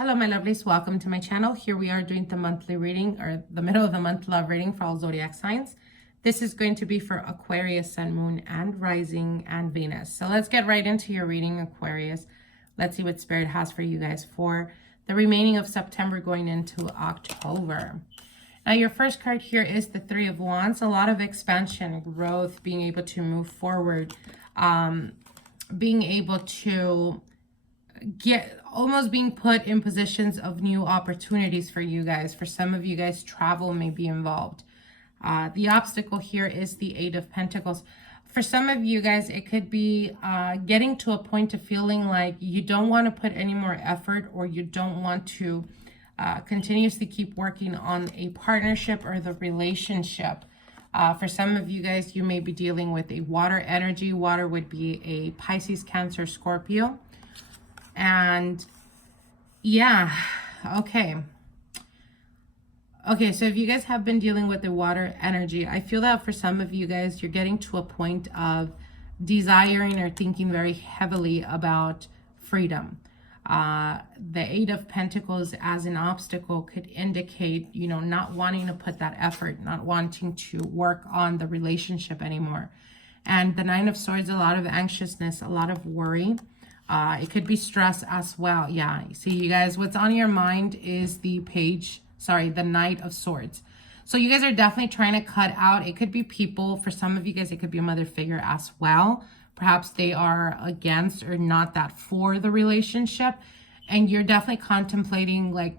Hello, my lovelies. Welcome to my channel. Here we are doing the monthly reading, or the middle of the month love reading for all zodiac signs. This is going to be for Aquarius, Sun, Moon, and Rising, and Venus. So let's get right into your reading, Aquarius. Let's see what Spirit has for you guys for the remaining of September going into October. Now, your first card here is the Three of Wands. A lot of expansion, growth, being able to move forward, being able to almost being put in positions of new opportunities for you guys. For some of you guys, travel may be involved. The obstacle here is the Eight of Pentacles. For some of you guys, it could be getting to a point of feeling like you don't want to put any more effort, or you don't want to continuously keep working on a partnership or the relationship. For some of you guys, you may be dealing with a water energy. Water would be a Pisces, Cancer, Scorpio. And yeah, okay, so if you guys have been dealing with the water energy, I feel that for some of you guys, you're getting to a point of desiring or thinking very heavily about freedom. The Eight of Pentacles as an obstacle could indicate, you know, not wanting to put that effort, not wanting to work on the relationship anymore. And the Nine of Swords, a lot of anxiousness, a lot of worry. It could be stress as well. Yeah, see, you guys, what's on your mind is the Knight of Swords. So you guys are definitely trying to cut out. It could be people. For some of you guys, it could be a mother figure as well. Perhaps they are against or not that for the relationship. And you're definitely contemplating like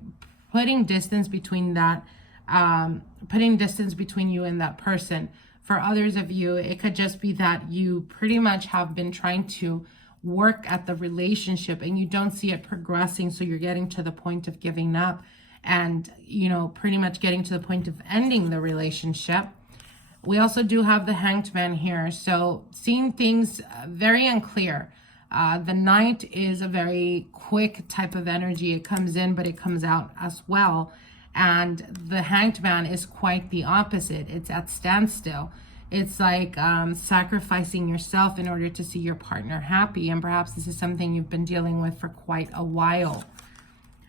putting distance between that, putting distance between you and that person. For others of you, it could just be that you pretty much have been trying to work at the relationship and you don't see it progressing, so you're getting to the point of giving up and, you know, pretty much getting to the point of ending the relationship. We also do have the Hanged Man here, so seeing things very unclear. The Knight is a very quick type of energy. It comes in, but it comes out as well. And the Hanged Man is quite the opposite. It's at standstill. It's like sacrificing yourself in order to see your partner happy. And perhaps this is something you've been dealing with for quite a while.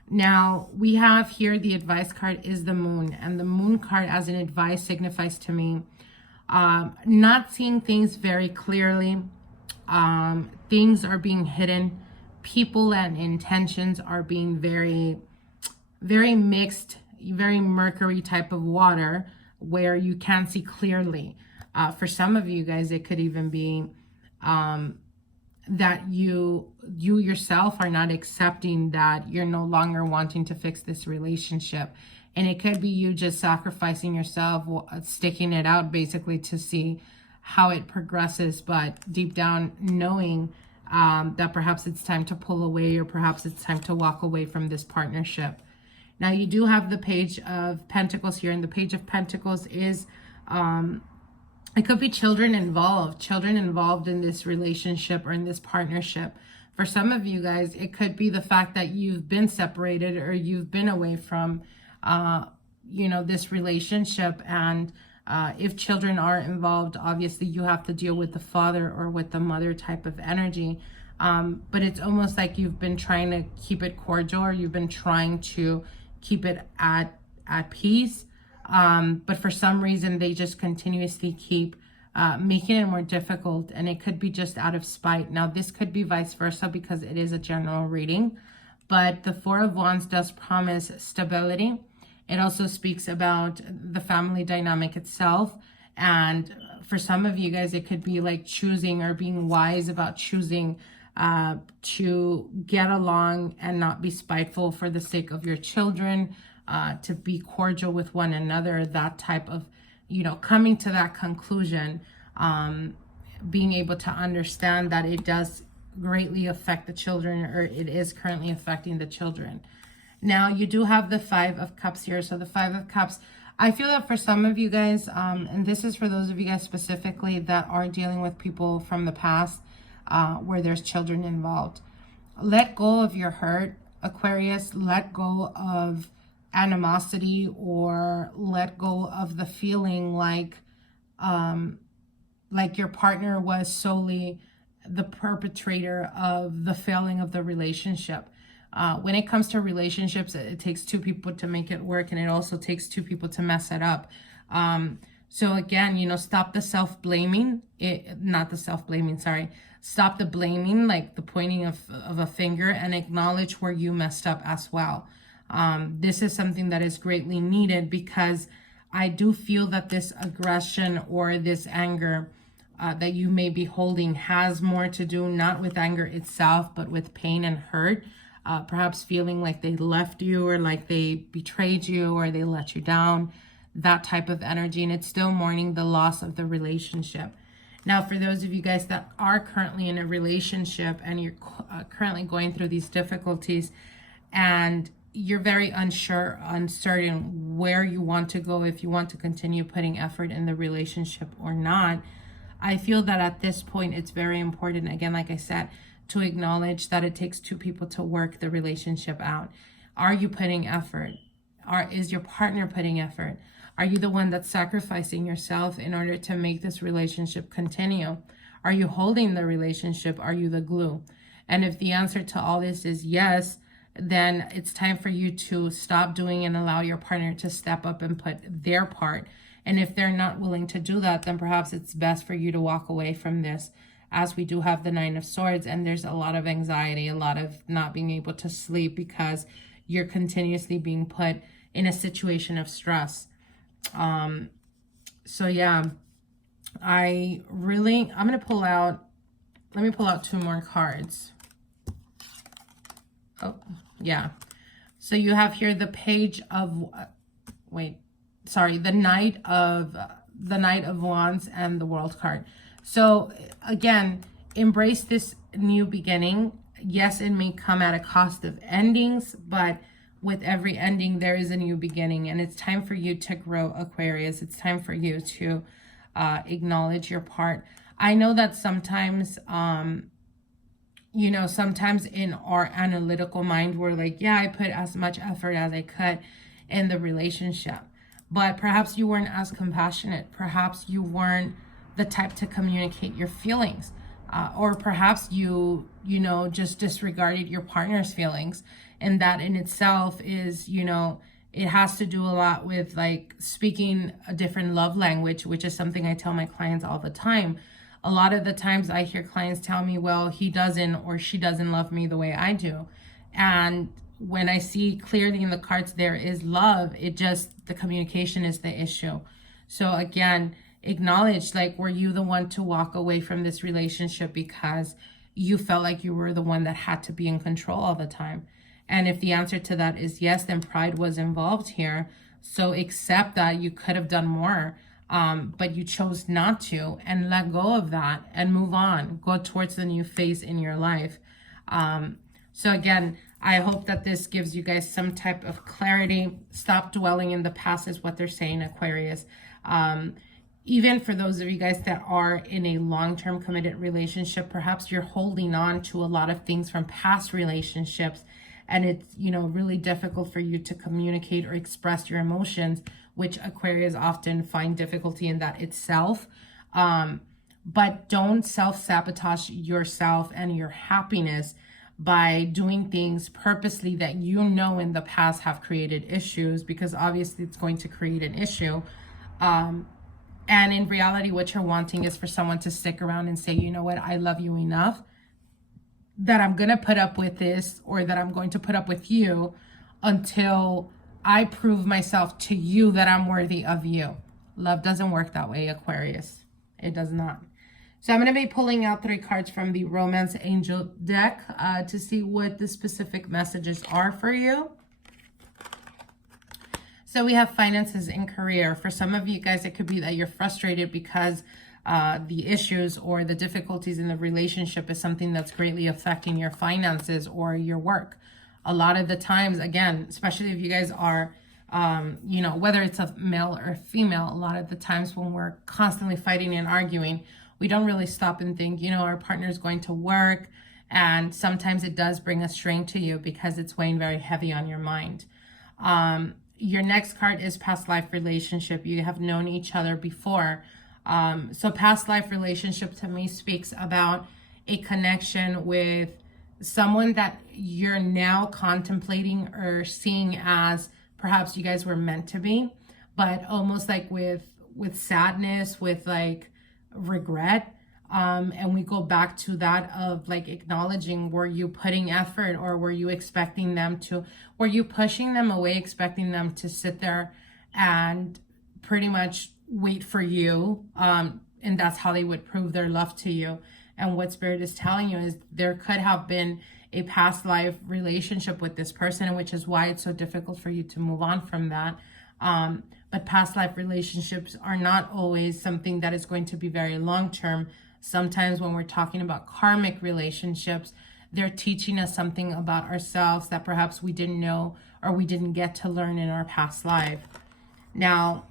Now, we have here the advice card is the Moon. And the Moon card as an advice signifies to me not seeing things very clearly. Things are being hidden. People and intentions are being very, very mixed, very Mercury type of water where you can't see clearly. For some of you guys, it could even be that you yourself are not accepting that you're no longer wanting to fix this relationship. And it could be you just sacrificing yourself, sticking it out basically to see how it progresses, but deep down knowing that perhaps it's time to pull away, or perhaps it's time to walk away from this partnership. Now, you do have the Page of Pentacles here, and the Page of Pentacles is it could be children involved in this relationship or in this partnership. For some of you guys, it could be the fact that you've been separated or you've been away from, you know, this relationship. And if children are involved, obviously you have to deal with the father or with the mother type of energy. But it's almost like you've been trying to keep it cordial, or you've been trying to keep it at peace. But for some reason, they just continuously keep making it more difficult, and it could be just out of spite. Now, this could be vice versa because it is a general reading, but the Four of Wands does promise stability. It also speaks about the family dynamic itself, and for some of you guys, it could be like choosing or being wise about choosing to get along and not be spiteful for the sake of your children. To be cordial with one another, that type of, you know, coming to that conclusion, being able to understand that it does greatly affect the children, or it is currently affecting the children. Now, you do have the Five of Cups here. So the Five of Cups, I feel that for some of you guys, and this is for those of you guys specifically that are dealing with people from the past where there's children involved. Let go of your hurt, Aquarius. Let go of animosity, or let go of the feeling like your partner was solely the perpetrator of the failing of the relationship. When it comes to relationships, it takes two people to make it work, and it also takes two people to mess it up. So again, you know, stop the self-blaming. Not the self-blaming, sorry. Stop the blaming, like the pointing of a finger, and acknowledge where you messed up as well. This is something that is greatly needed, because I do feel that this aggression or this anger that you may be holding has more to do not with anger itself, but with pain and hurt. Perhaps feeling like they left you, or like they betrayed you, or they let you down, that type of energy. And it's still mourning the loss of the relationship. Now, for those of you guys that are currently in a relationship and you're currently going through these difficulties, and you're very uncertain where you want to go, if you want to continue putting effort in the relationship or not, I feel that at this point, it's very important, again, like I said, to acknowledge that it takes two people to work the relationship out. Are you putting effort? Is your partner putting effort? Are you the one that's sacrificing yourself in order to make this relationship continue? Are you holding the relationship? Are you the glue? And if the answer to all this is yes, then it's time for you to stop doing and allow your partner to step up and put their part. And if they're not willing to do that, then perhaps it's best for you to walk away from this, as we do have the Nine of Swords, and there's a lot of anxiety, a lot of not being able to sleep, because you're continuously being put in a situation of stress. So yeah, I'm going to pull out, let me pull out two more cards. Oh, yeah. So you have here the Page of, the Knight of Wands and the World card. So again, embrace this new beginning. Yes, it may come at a cost of endings, but with every ending, there is a new beginning, and it's time for you to grow, Aquarius. It's time for you to acknowledge your part. I know that sometimes, sometimes in our analytical mind, we're like, yeah, I put as much effort as I could in the relationship, but perhaps you weren't as compassionate. Perhaps you weren't the type to communicate your feelings, or perhaps you just disregarded your partner's feelings. And that in itself is, it has to do a lot with like speaking a different love language, which is something I tell my clients all the time. A lot of the times I hear clients tell me, well, he doesn't or she doesn't love me the way I do. And when I see clearly in the cards there is love, the communication is the issue. So again, acknowledge, like, were you the one to walk away from this relationship because you felt like you were the one that had to be in control all the time? And if the answer to that is yes, then pride was involved here. So accept that you could have done more, but you chose not to, and let go of that and move on. Go towards the new phase in your life. So again, I hope that this gives you guys some type of clarity. Stop dwelling in the past is what they're saying, Aquarius. Even for those of you guys that are in a long-term committed relationship, perhaps you're holding on to a lot of things from past relationships, and it's, really difficult for you to communicate or express your emotions, which Aquarius often find difficulty in that itself. But don't self-sabotage yourself and your happiness by doing things purposely that in the past have created issues, because obviously it's going to create an issue. And in reality, what you're wanting is for someone to stick around and say, you know what, I love you enough that I'm going to put up with this, or that I'm going to put up with you until I prove myself to you that I'm worthy of you. Love doesn't work that way, Aquarius. It does not. So I'm going to be pulling out 3 cards from the Romance Angel deck to see what the specific messages are for you. So we have finances and career. For some of you guys, it could be that you're frustrated because the issues or the difficulties in the relationship is something that's greatly affecting your finances or your work. A lot of the times, again, especially if you guys are, whether it's a male or female, a lot of the times when we're constantly fighting and arguing, we don't really stop and think, our partner is going to work. And sometimes it does bring a strain to you because it's weighing very heavy on your mind. Your next card is past life relationship. You have known each other before. So past life relationship to me speaks about a connection with someone that you're now contemplating or seeing as perhaps you guys were meant to be, but almost like with sadness, with like regret. And we go back to that of like acknowledging, were you putting effort, or were you expecting them to, were you pushing them away, expecting them to sit there and pretty much wait for you, and that's how they would prove their love to you. And what Spirit is telling you is there could have been a past life relationship with this person, which is why it's so difficult for you to move on from that. But past life relationships are not always something that is going to be very long term. Sometimes when we're talking about karmic relationships, they're teaching us something about ourselves that perhaps we didn't know or we didn't get to learn in our past life. Now,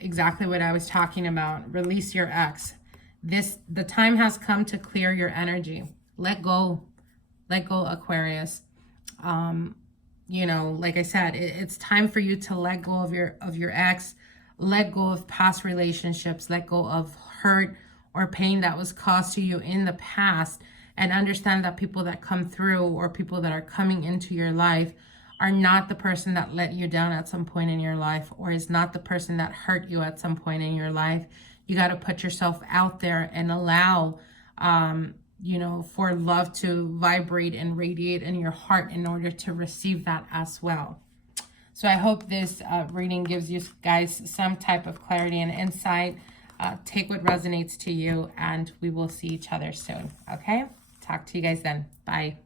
exactly what I was talking about, release your ex. The time has come to clear your energy. Let go, Aquarius. You know, like I said, it's time for you to let go of your ex, let go of past relationships, let go of hurt or pain that was caused to you in the past, and understand that people that come through or people that are coming into your life are not the person that let you down at some point in your life, or is not the person that hurt you at some point in your life. You got to put yourself out there and allow, you know, for love to vibrate and radiate in your heart in order to receive that as well. So I hope this reading gives you guys some type of clarity and insight. Take what resonates to you, and we will see each other soon. Okay? Talk to you guys then. Bye.